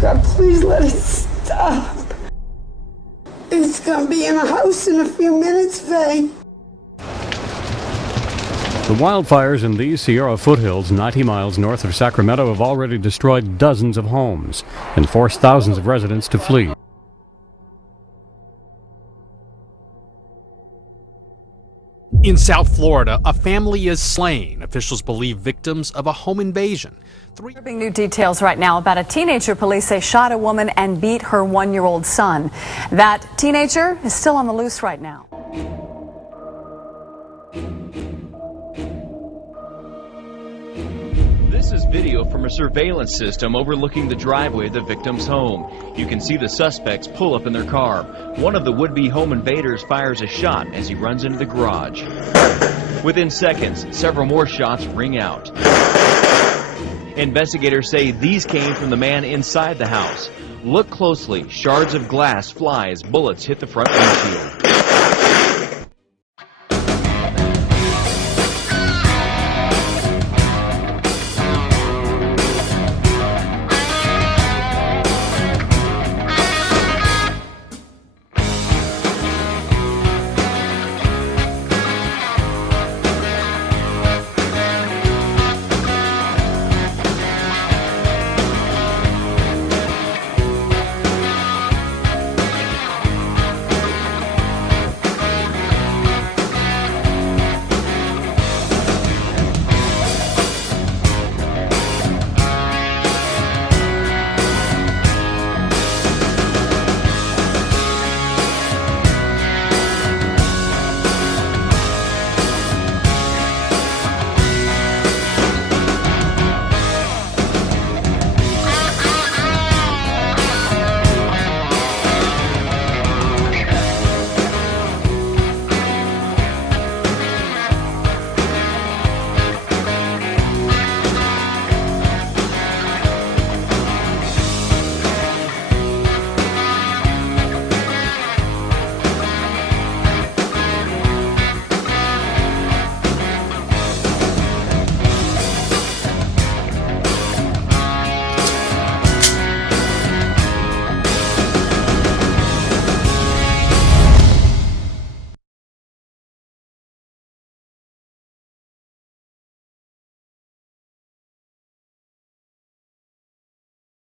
God, please let it stop. It's gonna be in a house in a few minutes, Faye. The wildfires in these Sierra foothills 90 miles north of Sacramento have already destroyed dozens of homes and forced thousands of residents to flee. In South Florida, a family is slain. Officials believe victims of a home invasion. Disturbing new details right now about a teenager police say shot a woman and beat her 1-year-old son. That teenager is still on the loose right now. This is video from a surveillance system overlooking the driveway of the victim's home. You can see the suspects pull up in their car. One of the would-be home invaders fires a shot as he runs into the garage. Within seconds, several more shots ring out. Investigators say these came from the man inside the house. Look closely. Shards of glass fly as bullets hit the front windshield.